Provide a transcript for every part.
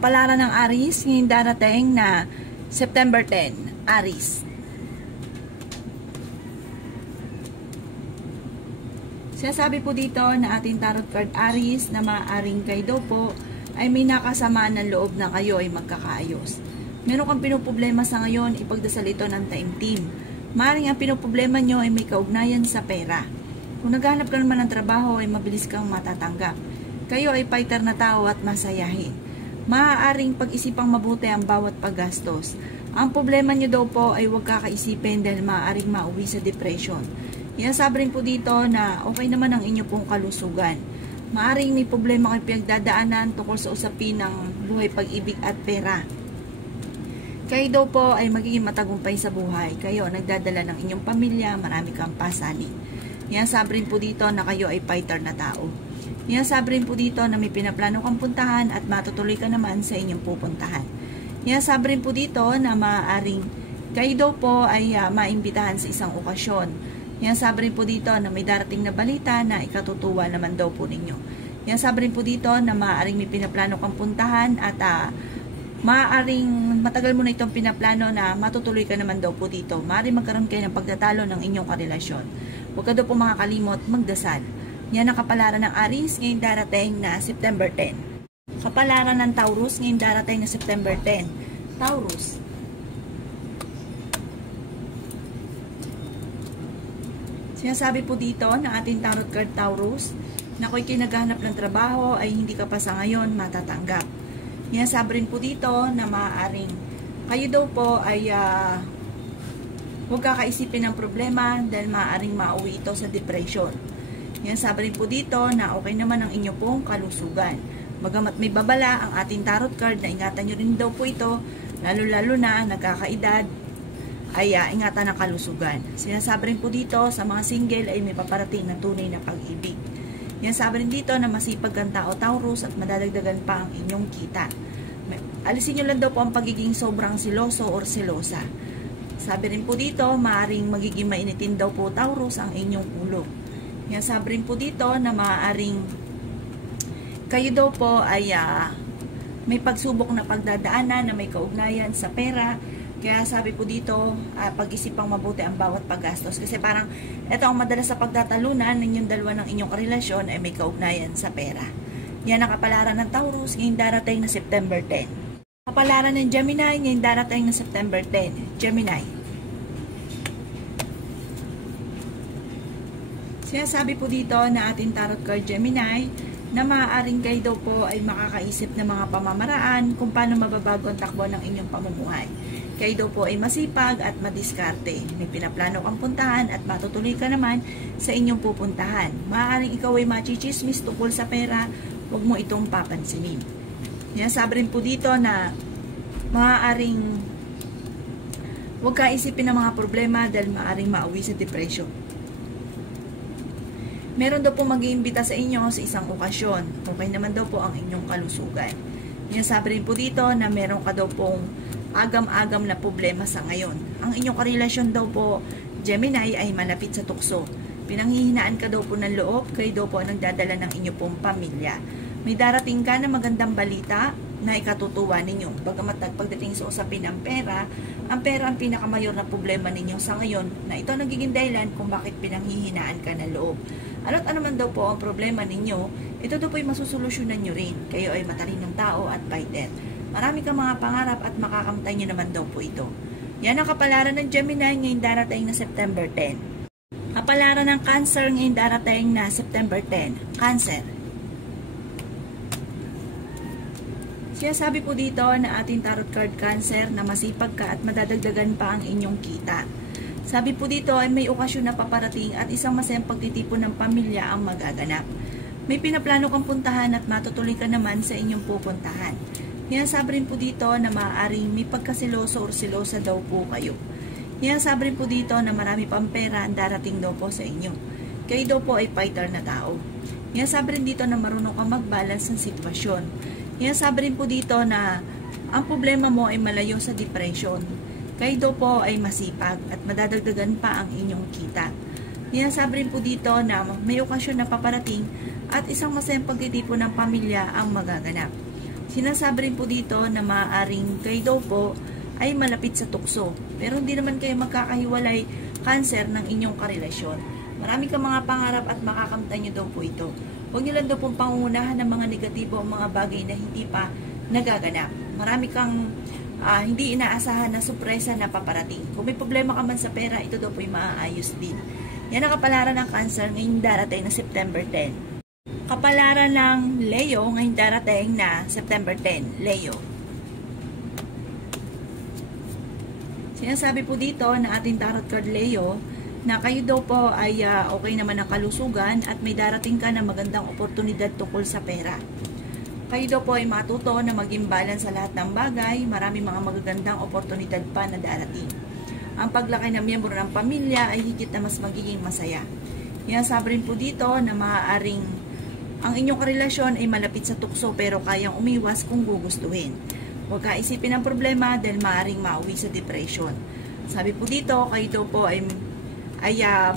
Kapalaran ng Aries, ngayong darating na September 10, Aries. Sinasabi po dito na ating tarot card Aries na maaaring kayo daw po ay may nakasamaan ng loob na kayo ay magkakaayos. Meron kang pinoproblema sa ngayon, ipagdasal ito ng taimtim. Maaaring ang pinoproblema nyo ay may kaugnayan sa pera. Kung naghahanap ka naman ng trabaho ay mabilis kang matatanggap. Kayo ay fighter na tao at masayahin. Maaaring pag-isipang mabuti ang bawat paggastos. Ang problema nyo daw po ay huwag kakaisipin dahil maaaring mauwi sa depression. Inasabi rin po dito na okay naman ang inyo pong kalusugan. Maaaring may problema kayo pinagdadaanan tungkol sa usapin ng buhay, pag-ibig at pera. Kayo daw po ay magiging matagumpay sa buhay. Kayo nagdadala ng inyong pamilya, marami kang pasanin. Inasabi rin po dito na kayo ay fighter na tao. Inasabi rin po dito na may pinaplano kang puntahan at matutuloy ka naman sa inyong pupuntahan. Inasabi rin po dito na maaaring kayo daw po ay maimbitahan sa isang okasyon. Inasabi rin po dito na may darating na balita na ikatutuwa naman daw po ninyo. Inasabi rin po dito na maaaring may pinaplano kang puntahan at maaaring matagal mo na itong pinaplano na matutuloy ka naman daw po dito. Maaaring magkaroon kayo ng pagtatalo ng inyong karelasyon. Huwag ka daw po makakalimot magdasal. Yan ang kapalaran ng Aries ngayong darating na September 10. Kapalaran ng Taurus ngayong darating na September 10. Taurus. Sinasabi po dito ng ating tarot card Taurus na kung ikay naghahanap ng trabaho ay hindi ka pa sa ngayon matatanggap. Sinasabi rin po dito na maaaring kayo daw po ay huwag kakaisipin ng problema dahil maaaring mauwi ito sa depression. Sinasabi rin po dito na okay naman ang inyo pong kalusugan. Bagamat may babala ang ating tarot card na ingatan nyo rin daw po ito, lalo-lalo na nagkakaedad, ay ingatan ng kalusugan. Sinasabi rin po dito sa mga single ay may paparating na tunay na pag-ibig. Sinasabi rin dito na masipag kang tao Taurus at madadagdagan pa ang inyong kita. Alisin nyo lang daw po ang pagiging sobrang siloso or silosa. Sabi rin po dito, maaaring magiging mainitin daw po Taurus ang inyong ulo. Sabi rin po dito na maaaring kayo daw po ay may pagsubok na pagdadaanan na may kaugnayan sa pera. Kaya sabi po dito, pag-isipang mabuti ang bawat paggastos. Kasi parang ito ang madalas sa pagtatalunan ninyong dalawa ng inyong karelasyon ay may kaugnayan sa pera. Yan ang kapalaran ng Taurus ngayong darating na September 10. Kapalaran ng Gemini ngayong darating na September 10. Gemini. Sinasabi po dito na ating tarot card Gemini na maaaring kayo daw po ay makakaisip ng mga pamamaraan kung paano mababago ang takbo ng inyong pamumuhay. Kayo daw po ay masipag at madiskarte. May pinaplano kang puntahan at matutuloy ka naman sa inyong pupuntahan. Maaaring ikaw ay machichismis tungkol sa pera, huwag mo itong papansinin. Sinasabi rin po dito na maaaring huwag ka isipin ng mga problema dahil maaaring mauwi sa depression. Meron daw po mag-iimbita sa inyo sa isang okasyon. Okay naman daw po ang inyong kalusugan. Sabi rin po dito na meron ka daw pong agam-agam na problema sa ngayon. Ang inyong karelasyon daw po, Gemini, ay malapit sa tukso. Pinanghihinaan ka daw po ng loob, kayo daw po nagdadala ng inyong pong pamilya. May darating ka na magandang balita na ikatutuwa ninyo. Bagamat pagdating sa usapin ng pera ang pinakamayor na problema ninyo sa ngayon na ito nagiging dahilan kung bakit pinanghihinaan ka ng loob. Ano't ano man daw po ang problema ninyo, ito daw po ay masusolusyonan nyo rin. Kayo ay matalinong tao at fighter. Marami kang mga pangarap at makakamtay nyo naman daw po ito. Yan ang kapalaran ng Gemini ngayong darating na September 10. Kapalaran ng Cancer ngayong darating na September 10. Cancer. Sinasabi po dito na ating tarot card Cancer na masipag ka at madadagdagan pa ang inyong kita. Sabi po dito ay may okasyon na paparating at isang masayang pagtitipon ng pamilya ang magaganap. May pinaplano kang puntahan at matutuloy ka naman sa inyong pupuntahan. Sabi rin po dito na maaaring may pagkasiloso or silosa daw po kayo. Sabi rin po dito na marami pang pera ang darating daw po sa inyo. Kayo daw po ay fighter na tao. Sabi rin dito na marunong kang mag-balance ng sitwasyon. Sabi rin po dito na ang problema mo ay malayo sa depression. Kayo daw po ay masipag at madadagdagan pa ang inyong kita. Sabi rin po dito na may okasyon na paparating at isang masayang pagtitipon ng pamilya ang magaganap. Sinasabi rin po dito na maaaring kayo daw po ay malapit sa tukso. Pero hindi naman kayo magkakahiwalay cancer ng inyong karelasyon. Marami kang mga pangarap at makakamtan nyo daw po ito. Huwag nyo lang daw pong pangungunahan ng mga negatibo o mga bagay na hindi pa nagaganap. Marami kang hindi inaasahan na sorpresa na paparating. Kung may problema ka man sa pera, ito daw po yung maaayos din. Yan ang kapalaran ng Cancer ngayong darating na September 10. Kapalaran ng Leo ngayong darating na September 10. Leo. Sinasabi po dito na ating tarot card Leo na kayo daw po ay okay naman ang kalusugan at may darating ka na magandang oportunidad tungkol sa pera. Kayo daw po ay matuto na maging balance sa lahat ng bagay, maraming mga magagandang oportunidad pa na darating. Ang paglaki ng miyembro ng pamilya ay higit na mas magiging masaya. Yan sabi rin po dito na maaaring ang inyong karelasyon ay malapit sa tukso pero kayang umiwas kung gugustuhin. Huwag ka isipin ang problema dahil maaaring mauwi sa depression. Sabi po dito, kayo daw po ay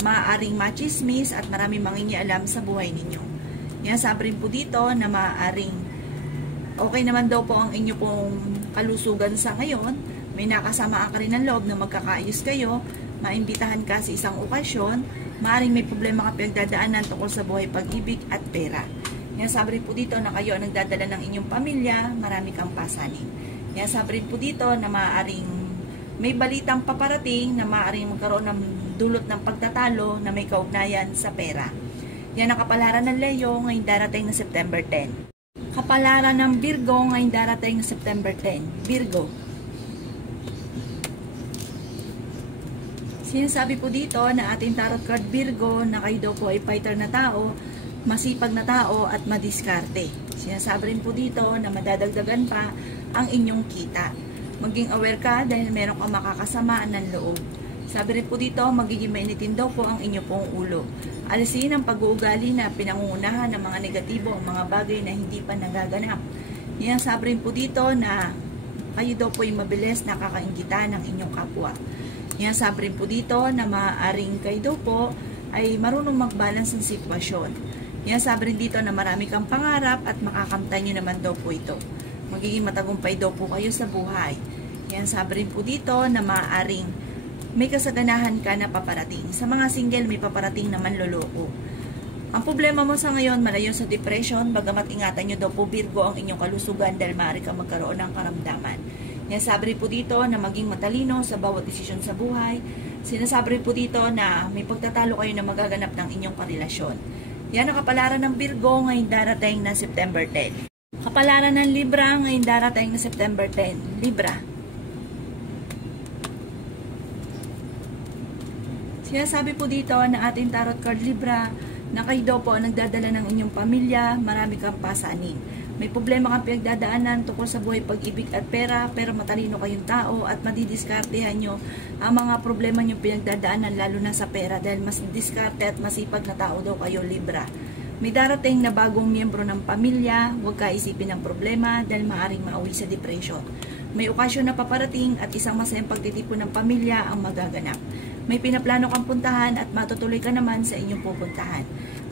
maaaring machismis at maraming mangingialam sa buhay ninyo. Yan sabi rin po dito na maaaring okay naman daw po ang inyo pong kalusugan sa ngayon. May nakasamaan ka rin ng loob na magkakaayos kayo, maimbitahan ka sa isang okasyon, maaaring may problema ka pinagdadaanan tungkol sa buhay, pag-ibig at pera. Yan sabi rin po dito na kayo ang nagdadala ng inyong pamilya, marami kang pasanin. Yan sabi rin po dito na maaaring may balitang paparating na maaaring magkaroon ng dulot ng pagtatalo na may kaugnayan sa pera. Yan ang kapalaran ng Leo ngayong darating na September 10. Kapalaran ng Virgo ngayong darating na September 10. Virgo. Sinasabi po dito na ating tarot card Virgo na kayo daw po ay fighter na tao, masipag na tao at madiskarte. Sinasabi rin po dito na madadagdagan pa ang inyong kita. Maging aware ka dahil meron kang makakasamaan ng loob. Sabi rin po dito, magiging mainitin daw po ang inyo pong ulo. Alisin ang pag-uugali na pinangungunahan ng mga negatibo, ang mga bagay na hindi pa nagaganap. Yan sabi rin po dito na kayo daw po ay mabilis na kakainggitan ng inyong kapwa. Yan sabi rin po dito na maaaring kayo daw po ay marunong mag-balance ng sitwasyon. Yan sabi rin dito na marami kang pangarap at makakamtan nyo naman daw po ito. Magiging matagumpay daw po kayo sa buhay. Yan sabi rin po dito na maaaring may kasaganahan ka na paparating. Sa mga single, may paparating naman loloko. Ang problema mo sa ngayon, malayo sa depression, bagamat ingatan nyo daw po Virgo ang inyong kalusugan dahil maaari ka magkaroon ng karamdaman. Yan sabi rin po dito na maging matalino sa bawat desisyon sa buhay. Sinasabi rin po dito na may pagtatalo kayo na magaganap ng inyong karelasyon. Yan ang kapalaran ng Virgo ngayong darating na September 10. Kapalaran ng Libra ngayong darating na September 10. Libra. Sinasabi po dito na ating tarot card Libra na kayo daw po ang nagdadala ng inyong pamilya, marami kang pasanin. May problema kang pinagdadaanan tungkol sa buhay, pag-ibig at pera, pero matalino kayong tao at madidiskartehan nyo ang mga problema nyo pinagdadaanan lalo na sa pera dahil mas diskarte at masipag na tao daw kayo Libra. May darating na bagong miyembro ng pamilya, huwag ka isipin ng problema dahil maaaring mauwi sa depression. May okasyon na paparating at isang masayang pagtitipon ng pamilya ang magaganap. May pinaplano kang puntahan at matutuloy ka naman sa inyong pupuntahan.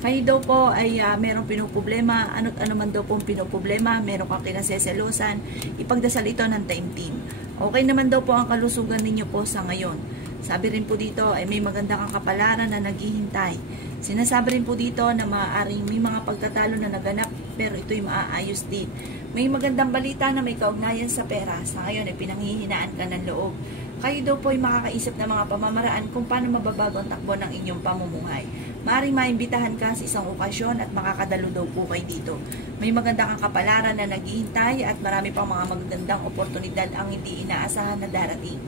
Kayo daw po ay merong pinuproblema, ano't ano man daw pong pinuproblema, meron kang kinaseselosan, ipagdasal ito ng taimtim. Okay naman daw po ang kalusugan ninyo po sa ngayon. Sabi rin po dito ay may maganda kang kapalaran na naghihintay. Sinasabi rin po dito na maaaring may mga pagtatalo na naganap pero ito'y maaayos din. May magandang balita na may kaugnayan sa pera. Sa ngayon ay pinanghihinaan ka ng loob. Kayo daw po ay makakaisip ng mga pamamaraan kung paano mababago ang takbo ng inyong pamumuhay. Maaaring maimbitahan ka sa isang okasyon at makakadalo daw po kayo dito. May maganda kang kapalaran na naghihintay at marami pang mga magagandang oportunidad ang hindi inaasahan na darating.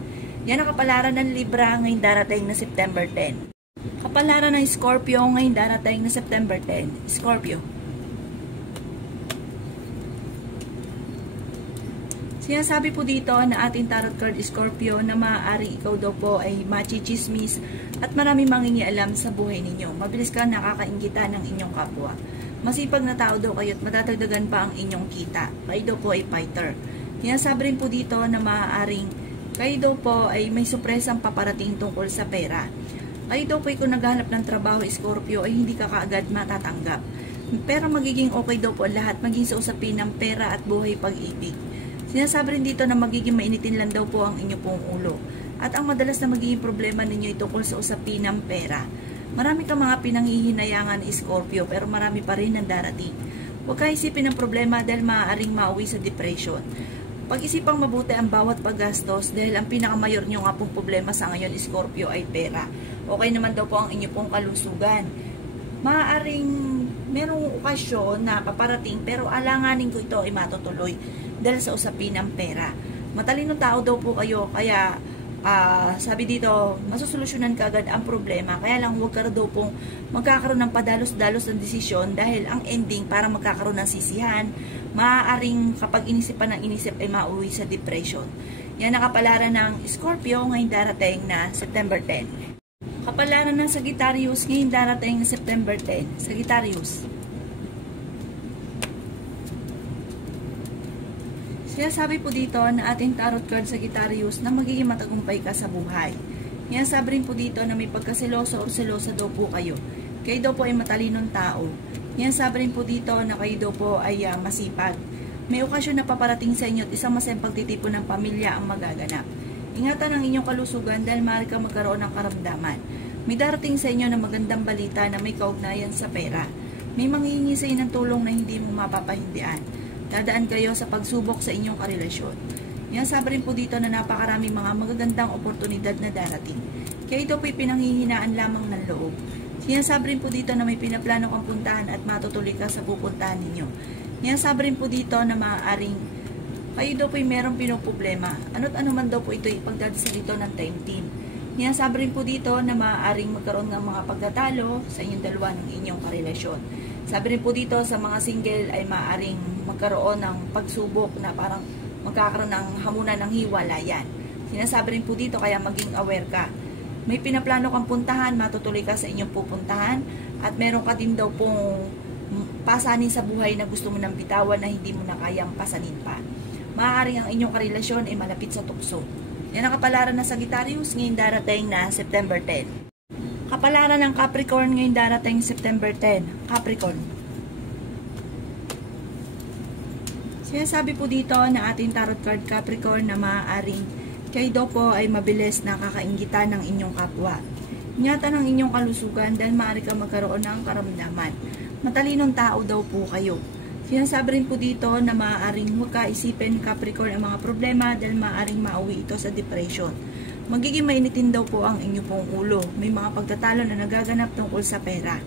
Yan ang kapalaran ng Libra ngayong darating na September 10. Kapalaran ng Scorpio ngayong darating na September 10. Scorpio. Sinasabi po dito na ating tarot card Scorpio na maaaring ikaw daw po ay machichismis at maraming mangingialam sa buhay ninyo. Mabilis ka nakakainggitan ng inyong kapwa. Masipag na tao daw kayo at matatagdagan pa ang inyong kita. Kayo daw po ay fighter. Sinasabi rin po dito na maaaring kayo daw po ay may supresang paparating tungkol sa pera. Kayo daw po ay kung naghahanap ng trabaho Scorpio ay hindi ka kaagad matatanggap. Pero magiging okay daw po ang lahat, maging sa usapin ng pera at buhay pag-ibig. Sinasabi rin dito na magiging mainitin lang daw po ang inyo pong ulo. At ang madalas na magiging problema ninyo ay tungkol sa usapin ng pera. Marami kang mga pinanghihinayangan ni Scorpio, pero marami pa rin ang darating. Huwag ka isipin ng problema dahil maaaring mauwi sa depression. Pag-isipang mabuti ang bawat paggastos dahil ang pinakamayor nyo nga pong problema sa ngayon, Scorpio, ay pera. Okay naman daw po ang inyo pong kalusugan. Maaaring merong okasyon na paparating pero alanganin ko ito ay matutuloy dahil sa usapin ng pera. Matalinong tao daw po kayo, kaya sabi dito, masusolusyonan ka agad ang problema. Kaya lang huwag ka daw pong magkakaroon ng padalos-dalos ng desisyon dahil ang ending para magkakaroon ng sisihan, maaaring kapag inisip pa ng inisip ay mauwi sa depression. Yan ang kapalaran ng Scorpio ngayong darating na September 10. Kapalaran ng Sagittarius ngayong darating na September 10. Sagittarius. Sinasabi po dito na ating tarot card Sagittarius na magiging matagumpay ka sa buhay. Sinasabi rin po dito na may pagkaseloso o selosa daw po kayo. Kayo daw po ay matalinong tao. Sinasabi rin po dito na kayo daw po ay masipag. May okasyon na paparating sa inyo at isang masayang pagtitipon ng pamilya ang magaganap. Ingatan ang inyong kalusugan dahil maaari kang magkaroon ng karamdaman. May darating sa inyo na magandang balita na may kaugnayan sa pera. May manghihingi sa inyo ng tulong na hindi mo mapapahindian. Dadaan kayo sa pagsubok sa inyong karelasyon. Yan, sabi rin po dito na napakaraming mga magagandang oportunidad na darating. Kaya ito po'y pinanghihinaan lamang ng loob. Sinasabi rin po dito na may pinaplano kang puntahan at matutuloy ka sa pupuntahan ninyo. Yan, sabi rin po dito na maaaring kayo daw po'y merong pinoproblema. Ano't ano man daw po ito'y pagdadasal dito ng time team. Yan, sabi rin po dito na maaaring magkaroon ng mga pagtatalo sa inyong dalawa ng inyong karelasyon. Sabi rin po dito sa mga single ay maaaring magkaroon ng pagsubok na parang magkakaroon ng hamunan ng hiwalayan. Sinasabi rin po dito kaya maging aware ka. May pinaplano kang puntahan, matutuloy ka sa inyong pupuntahan at meron ka din daw pong pasanin sa buhay na gusto mo nang bitawan na hindi mo na kayang pasanin pa. Maaaring ang inyong karelasyon ay malapit sa tukso. Yan ang kapalaran ng Sagittarius ngayong darating na September 10. Kapalaran ng Capricorn ngayong darating September 10. Capricorn. Sinasabi po dito na ating tarot card Capricorn na maaaring kayo daw po ay mabilis na kakainggitan ng inyong kapwa. Ingatan ang inyong kalusugan dahil maaari ka magkaroon ng karamdaman. Matalinong tao daw po kayo. Sinasabi rin po dito na maaaring huwag ka isipin Capricorn ang mga problema dahil maaaring mauwi ito sa depression. Magiging mainitin daw po ang inyo pong ulo. May mga pagtatalo na nagaganap tungkol sa pera.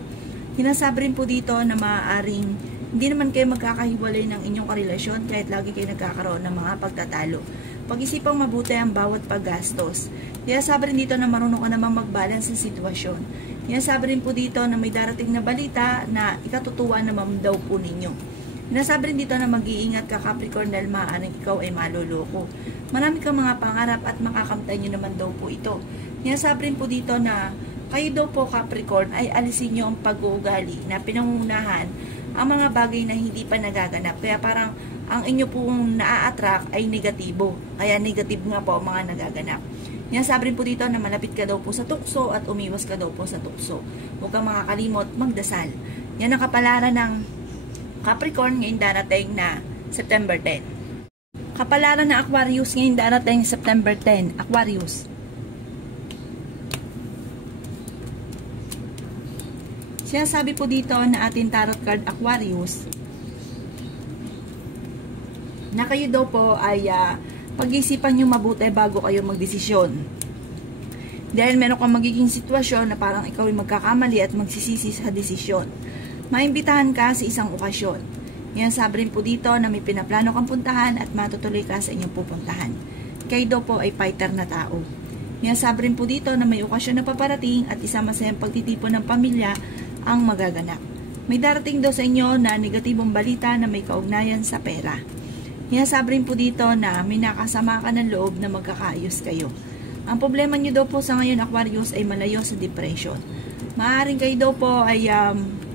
Sinasabi rin po dito na maaaring hindi naman kayo magkakahiwalay ng inyong karelasyon kahit lagi kayo nagkakaroon ng mga pagtatalo. Pag-isipang mabuti ang bawat paggastos. Sinasabi rin dito na marunong ka namang mag-balance sa sitwasyon. Sinasabi rin po dito na may darating na balita na ikatutuwa naman daw po ninyo. Sinasabi rin dito na mag-iingat ka Capricorn dahil maaaring ikaw ay maluloko. Marami kang mga pangarap at makakamtay nyo naman daw po ito. Sinasabi rin po dito na kayo daw po Capricorn ay alisin nyo ang pag-uugali na pinangunahan ang mga bagay na hindi pa nagaganap. Kaya parang ang inyo pong naa-attract ay negatibo. Kaya negative nga po ang mga nagaganap. Sinasabi rin po dito na malapit ka daw po sa tukso at umiwas ka daw po sa tukso. Huwag kang makakalimot magdasal. Yan ang kapalaran ng Capricorn ngayong darating na September 10. Kapalaran na Aquarius ngayong darating September 10. Aquarius. Sinasabi po dito na ating tarot card Aquarius na kayo daw po ay pag-isipan nyo mabuti bago kayo magdesisyon. Dahil meron kang magiging sitwasyon na parang ikaw ay magkakamali at magsisisi sa desisyon. Maimbitahan ka sa isang okasyon. Yan, sabi rin po dito na may pinaplano kang puntahan at matutuloy ka sa inyong pupuntahan. Kayo daw po ay fighter na tao. Yan, sabi rin po dito na may okasyon na paparating at isang masayang pagtitipon ng pamilya ang magaganap. May darating daw sa inyo na negatibong balita na may kaugnayan sa pera. Yan, sabi rin po dito na may nakasama ka ng loob na magkakaayos kayo. Ang problema nyo daw po sa ngayon Aquarius ay malayo sa depression. Maaaring kayo daw po ay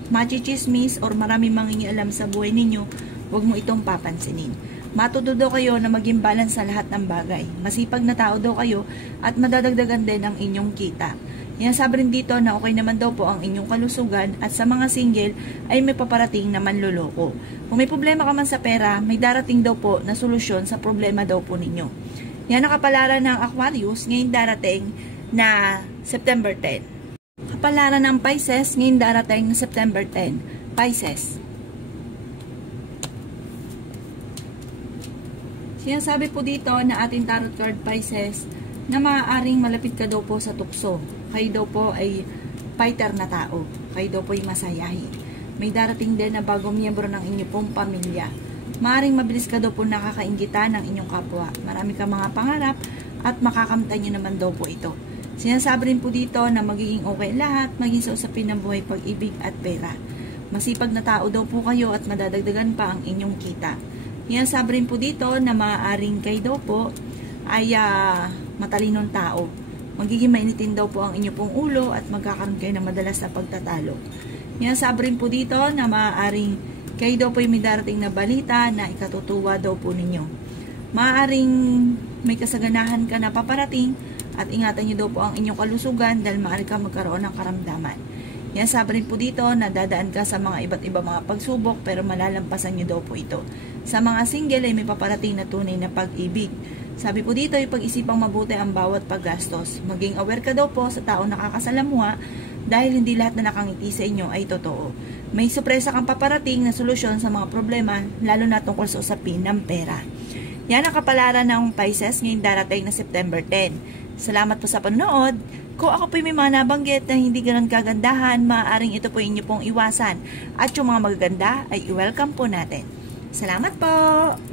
machichismis or maraming mangingialam sa buhay ninyo, huwag mo itong papansinin. Matuto daw kayo na maging balance sa lahat ng bagay. Masipag na tao daw kayo at madadagdagan din ang inyong kita. Sinasabi rin dito na okay naman daw po ang inyong kalusugan at sa mga single ay may paparating na manloloko. Kung may problema ka man sa pera, may darating daw po na solusyon sa problema daw po ninyo. Yan ang kapalaran ng Aquarius ngayon darating na September 10. Kapalaran ng Pisces ngayon darating na September 10. Pisces. Sinasabi po dito na ating tarot card Pisces na maaaring malapit ka daw po sa tukso. Kayo daw po ay fighter na tao. Kayo daw po ay masayahin. May darating din na bagong miyembro ng inyong pong pamilya. Maaaring mabilis ka daw po nakakainggitan ng inyong kapwa. Marami ka mga pangarap at makakamtan nyo naman daw po ito. Sinasabi rin po dito na magiging okay lahat, maging sa usapin ng buhay, pag-ibig at pera. Masipag na tao daw po kayo at madadagdagan pa ang inyong kita. Sinasabi rin po dito na maaaring kayo daw po ay matalinong tao. Magiging mainitin daw po ang inyong pong ulo at magkakaroon kayo ng madalas na pagtatalo. Sinasabi rin po dito na maaaring kayo daw po ay may darating na balita na ikatutuwa daw po ninyo. Maaaring may kasaganahan ka na paparating at ingatan nyo daw po ang inyong kalusugan dahil maaari ka magkaroon ng karamdaman. Sabi rin po dito na dadaan ka sa mga iba't iba mga pagsubok pero malalampasan nyo daw po ito. Sa mga single ay may paparating na tunay na pag-ibig. Sabi po dito ay pag-isipang mabuti ang bawat paggastos. Maging aware ka daw po sa tao nakakasalamuha dahil hindi lahat na nakangiti sa inyo ay totoo. May sorpresa kang paparating na solusyon sa mga problema lalo na tungkol sa usapin ng pera. Yan ang kapalaran ng Pisces ngayong darating na September 10. Salamat po sa panonood. Kung ako po may mga nabanggit na hindi ganun kagandahan, maaaring ito po inyo pong iwasan. At yung mga magaganda ay i-welcome po natin. Salamat po!